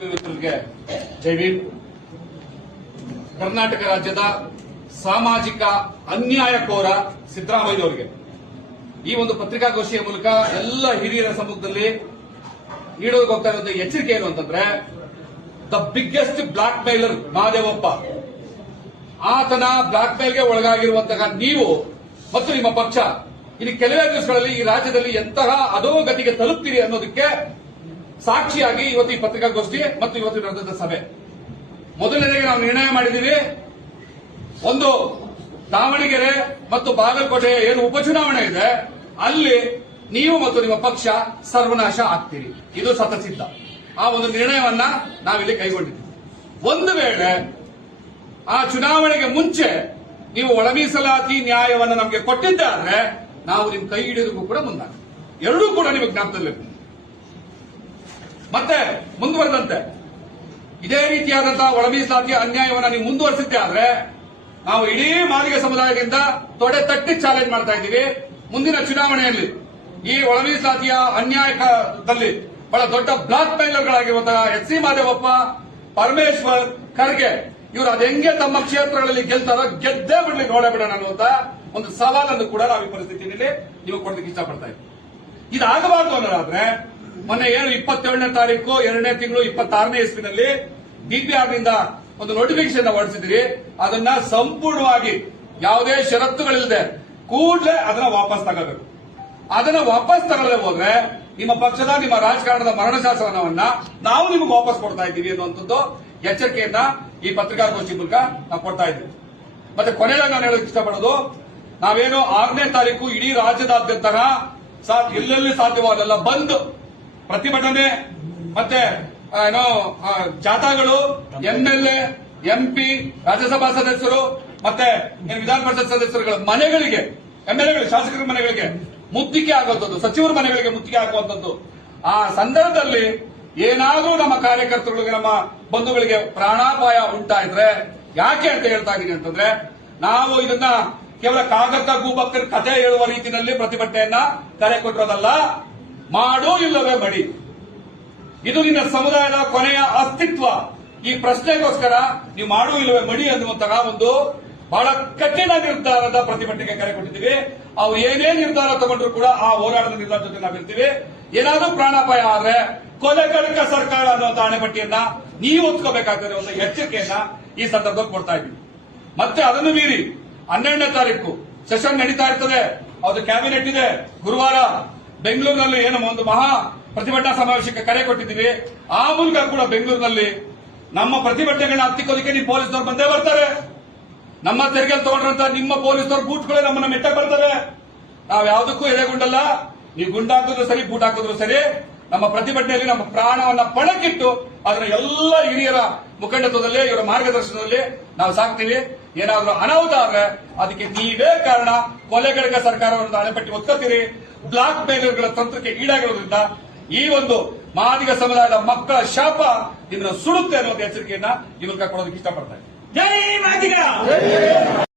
ಜೈ ಭೀಮ್. ಕರ್ನಾಟಕ ರಾಜ್ಯದ ಸಾಮಾಜಿಕ ಅನ್ಯಾಯಕೋರ ಸಿದ್ದರಾಮಯ್ಯನವರಿಗೆ ಈ ಒಂದು ಪತ್ರಿಕಾಗೋಷ್ಠಿಯ ಮೂಲಕ ಎಲ್ಲ ಹಿರಿಯರ ಸಮ್ಮುಖದಲ್ಲಿ ನೀಡೋಕೆ ಹೋಗ್ತಾ ಇರೋದು ಎಚ್ಚರಿಕೆ ಏನು ಅಂತಂದ್ರೆ, the biggest blackmailer Mahadevappa, ಆತನ ಬ್ಲಾಕ್ ಮೇಲ್ಗೆ ಒಳಗಾಗಿರುವಂತಹ ನೀವು ಮತ್ತು ನಿಮ್ಮ ಪಕ್ಷ ಇನ್ನು ಕೆಲವೇ ದಿವಸಗಳಲ್ಲಿ ಈ ರಾಜ್ಯದಲ್ಲಿ ಎಂತಹ ಅಧೋಗತಿಗೆ ತಲುಪ್ತೀರಿ ಅನ್ನೋದಕ್ಕೆ ಸಾಕ್ಷಿಯಾಗಿ ಇವತ್ತು ಈ ಪತ್ರಿಕಾಗೋಷ್ಠಿ ಮತ್ತು ಇವತ್ತು ನಡೆದ ಸಭೆ. ಮೊದಲನೇದಾಗಿ ನಾವು ನಿರ್ಣಯ ಮಾಡಿದ್ದೀವಿ, ಒಂದು ದಾವಣಗೆರೆ ಮತ್ತು ಬಾಗಲಕೋಟೆ ಏನು ಉಪಚುನಾವಣೆ ಇದೆ ಅಲ್ಲಿ ನೀವು ಮತ್ತು ನಿಮ್ಮ ಪಕ್ಷ ಸರ್ವನಾಶ ಆಗ್ತೀರಿ, ಇದು ಸತಸಿದ್ಧ. ಆ ಒಂದು ನಿರ್ಣಯವನ್ನ ನಾವಿಲ್ಲಿ ಕೈಗೊಂಡಿದ್ದೀವಿ. ಒಂದು ವೇಳೆ ಆ ಚುನಾವಣೆಗೆ ಮುಂಚೆ ನೀವು ಒಳ ಮೀಸಲಾತಿ ನ್ಯಾಯವನ್ನು ನಮಗೆ ಕೊಟ್ಟಿದ್ದಾದ್ರೆ ನಾವು ನಿಮ್ ಕೈ ಹಿಡಿಯೋದಕ್ಕೂ ಕೂಡ ಮುಂದಾಗ್ತೀವಿ. ಎರಡೂ ಕೂಡ ನಿಮಗೆ ಜ್ಞಾಪಕದಲ್ಲಿರುತ್ತೆ. ಮತ್ತೆ ಮುಂದುವರೆದಂತೆ ಇದೇ ರೀತಿಯಾದಂತಹ ಒಳ ಮೀಸಲಾತಿಯ ಅನ್ಯಾಯವನ್ನು ನೀವು ಮುಂದುವರಿಸಿದ್ದೆ ಆದ್ರೆ ನಾವು ಇಡೀ ಮಾದಿಗ ಸಮುದಾಯದಿಂದ ತೊಡೆ ತಟ್ಟಿ ಚಾಲೆಂಜ್ ಮಾಡ್ತಾ ಇದ್ದೀವಿ. ಮುಂದಿನ ಚುನಾವಣೆಯಲ್ಲಿ ಈ ಒಳ ಮೀಸಲಾತಿಯ ಅನ್ಯಾಯದಲ್ಲಿ ಬಹಳ ದೊಡ್ಡ ಬ್ಲಾಕ್ ಮೇಲರ್ಗಳಾಗಿರುವಂತಹ ಎಚ್.ಸಿ. ಮಹದೇವಪ್ಪ, ಪರಮೇಶ್ವರ್, ಖರ್ಗೆ ಇವರು ಅದೆಂಗೆ ತಮ್ಮ ಕ್ಷೇತ್ರಗಳಲ್ಲಿ ಗೆಲ್ತಾರೋ ಗೆದ್ದೇ ಬಿಡ್ಲಿಕ್ಕೆ ನೋಡೇ ಬಿಡೋಣ ಅನ್ನುವಂತ ಒಂದು ಸವಾಲನ್ನು ಕೂಡ ನಾವು ಈ ಪರಿಸ್ಥಿತಿಯಲ್ಲಿ ನೀವು ಕೊಡಲಿಕ್ಕೆ ಇಷ್ಟಪಡ್ತಾ ಇದ್ದೀವಿ. ಇದಾಗಬಾರದು ಅನ್ನೋದಾದ್ರೆ ಮೊನ್ನೆ ಏನು 27ನೇ ತಾರೀಕು 2ನೇ ತಿಂಗಳು 26ನೇ ಇಸ್ವಿನಲ್ಲಿ ಡಿಪಿಆರ್ನಿಂದ ಒಂದು ನೋಟಿಫಿಕೇಶನ್ ಹೊರಡಿಸಿದ್ರಿ. ಅದನ್ನ ಸಂಪೂರ್ಣವಾಗಿ ಯಾವುದೇ ಷರತ್ತುಗಳಿಲ್ಲದೆ ಕೂಡಲೇ ಅದನ್ನ ವಾಪಸ್ ತಗೋಬೇಕು. ಅದನ್ನ ವಾಪಸ್ ತಗೊಳ್ಳದೆ ಹೋದ್ರೆ ನಿಮ್ಮ ಪಕ್ಷದ ನಿಮ್ಮ ರಾಜಕಾರಣದ ಮರಣ ಶಾಸನವನ್ನ ನಾವು ನಿಮಗೆ ವಾಪಸ್ ಕೊಡ್ತಾ ಇದ್ದೀವಿ ಅನ್ನುವಂಥದ್ದು ಎಚ್ಚರಿಕೆಯನ್ನ ಈ ಪತ್ರಿಕಾಗೋಷ್ಠಿ ಮೂಲಕ ನಾವು ಕೊಡ್ತಾ ಇದ್ದೀವಿ. ಮತ್ತೆ ಕೊನೆಯಲ್ಲಿ ನಾನು ಹೇಳೋಕೆ ಇಷ್ಟಪಡೋದು, ನಾವೇನು 6ನೇ ತಾರೀಕು ಇಡೀ ರಾಜ್ಯದಾದ್ಯಂತ ಎಲ್ಲೆಲ್ಲಿ ಸಾಧ್ಯವಾಗಲ್ಲ ಬಂದ್ ಪ್ರತಿಭಟನೆ ಮತ್ತೆ ಏನೋ ಜಾಥಾಗಳು, ಎಂಎಲ್ಎ, ಎಂಪಿ, ರಾಜ್ಯಸಭಾ ಸದಸ್ಯರು ಮತ್ತೆ ವಿಧಾನ ಪರಿಷತ್ ಸದಸ್ಯರುಗಳ ಮನೆಗಳಿಗೆ, ಎಂಎಲ್ಎಗಳು, ಶಾಸಕರ ಮನೆಗಳಿಗೆ ಮುತ್ತಿಗೆ ಆಗುವಂಥದ್ದು, ಸಚಿವರ ಮನೆಗಳಿಗೆ ಮುತ್ತಿಗೆ ಹಾಕುವಂಥದ್ದು. ಆ ಸಂದರ್ಭದಲ್ಲಿ ಏನಾದ್ರೂ ನಮ್ಮ ಕಾರ್ಯಕರ್ತರುಗಳಿಗೆ, ನಮ್ಮ ಬಂಧುಗಳಿಗೆ ಪ್ರಾಣಾಪಾಯ ಉಂಟಾಯಿದ್ರೆ ಯಾಕೆ ಅಂತ ಹೇಳ್ತಾ ಇದ್ದೀನಿ ಅಂತಂದ್ರೆ, ನಾವು ಇದನ್ನ ಕೇವಲ ಕಾಗದ ಗೂಬಕ್ಕರ ಕಥೆ ಹೇಳುವ ರೀತಿಯಲ್ಲಿ ಪ್ರತಿಭಟನೆಯನ್ನ ಕರೆ ಕೊಟ್ಟಿರೋದಲ್ಲ. ಮಾಡು ಇಲ್ಲವೇ ಮಡಿ, ಇದು ನಿನ್ನ ಸಮುದಾಯದ ಕೊನೆಯ ಅಸ್ತಿತ್ವ. ಈ ಪ್ರಶ್ನೆಗೋಸ್ಕರ ನೀವು ಮಾಡು ಇಲ್ಲವೇ ಮಡಿ ಅನ್ನುವಂತಹ ಒಂದು ಬಹಳ ಕಠಿಣ ನಿರ್ಧಾರದ ಪ್ರತಿಭಟನೆಗೆ ಕರೆ ಕೊಟ್ಟಿದ್ದೀವಿ. ಅವ್ರು ಏನೇ ನಿರ್ಧಾರ ತಗೊಂಡ್ರು ಕೂಡ ಆ ಹೋರಾಟದ ನಿರ್ಧಾರ ಜೊತೆ ನಾವಿರ್ತೀವಿ. ಏನಾದ್ರೂ ಪ್ರಾಣಾಪಾಯ ಆದ್ರೆ ಕೊಲೆಗಡಕ ಸರ್ಕಾರ ಅನ್ನುವಂತಹ ಅಣೆಪಟ್ಟಿಯನ್ನ ನೀವು ಹೊತ್ಕೋಬೇಕಾಗ್ತದೆ ಒಂದು ಎಚ್ಚರಿಕೆಯನ್ನ ಈ ಸಂದರ್ಭದಲ್ಲಿ ಕೊಡ್ತಾ ಇದ್ದೀವಿ. ಮತ್ತೆ ಅದನ್ನು ಮೀರಿ 12ನೇ ತಾರೀಕು ಸೆಷನ್ ನಡೀತಾ ಇರ್ತದೆ, ಅದು ಕ್ಯಾಬಿನೆಟ್ ಇದೆ. ಗುರುವಾರ ಬೆಂಗಳೂರಿನಲ್ಲಿ ಏನು ಒಂದು ಮಹಾ ಪ್ರತಿಭಟನಾ ಸಮಾವೇಶಕ್ಕೆ ಕರೆ ಕೊಟ್ಟಿದ್ದೀವಿ. ಆ ಮೂಲಕ ಕೂಡ ಬೆಂಗಳೂರಿನಲ್ಲಿ ನಮ್ಮ ಪ್ರತಿಭಟನೆಗಳನ್ನ ಹತ್ತಿಕ್ಕೋದಕ್ಕೆ ನಿಮ್ಮ ಪೊಲೀಸರು ಬಂದೇ ಬರ್ತಾರೆ. ನಮ್ಮ ತೆರಿಗೆ ತಗೊಂಡ್ರಂತ ನಿಮ್ಮ ಪೊಲೀಸರು ಬೂಟ್ಗಳೇ ನಮ್ಮನ್ನ ಮೆಟ್ಟಕ್ಕೆ ಬರ್ತಾರೆ. ನಾವು ಯಾವುದಕ್ಕೂ ಎದೆಗುಂಡಲ್ಲ. ನೀವು ಗುಂಡಾಕಿದ್ರು ಸರಿ, ಬೂಟ್ ಹಾಕಿದ್ರು ಸರಿ, ನಮ್ಮ ಪ್ರತಿಭಟನೆಯಲ್ಲಿ ನಮ್ಮ ಪ್ರಾಣವನ್ನ ಪಣಕ್ಕಿಟ್ಟು ಅದರ ಎಲ್ಲ ಹಿರಿಯರ ಮುಖಂಡತ್ವದಲ್ಲಿ, ಇವರ ಮಾರ್ಗದರ್ಶನದಲ್ಲಿ ನಾವು ಸಾಕ್ತೀವಿ. ಏನಾದ್ರೂ ಅನಾಹುತ ಆದ್ರೆ ಅದಕ್ಕೆ ನೀವೇ ಕಾರಣ. ಕೊಲೆಗಡಕ ಸರ್ಕಾರವನ್ನು ಅಣೆಪಟ್ಟಿ ಒತ್ಕೋತೀರಿ, ಬ್ಲಾಕ್ ಮೇಲರ್ಗಳ ತಂತ್ರಕ್ಕೆ ಈಡಾಗಿರೋದ್ರಿಂದ ಈ ಒಂದು ಮಾದಿಗ ಸಮುದಾಯದ ಮಕ್ಕಳ ಶಾಪ ನಿಮ್ಮನ್ನು ಸುಡುತ್ತೆ ಅನ್ನೋ ಎಚ್ಚರಿಕೆಯನ್ನ ಈ ಮೂಲಕ ಕೊಡೋದಕ್ಕೆ ಇಷ್ಟಪಡ್ತಾ ಇದ್ದೀನಿ. ಜೈ ಮಾದಿಗ.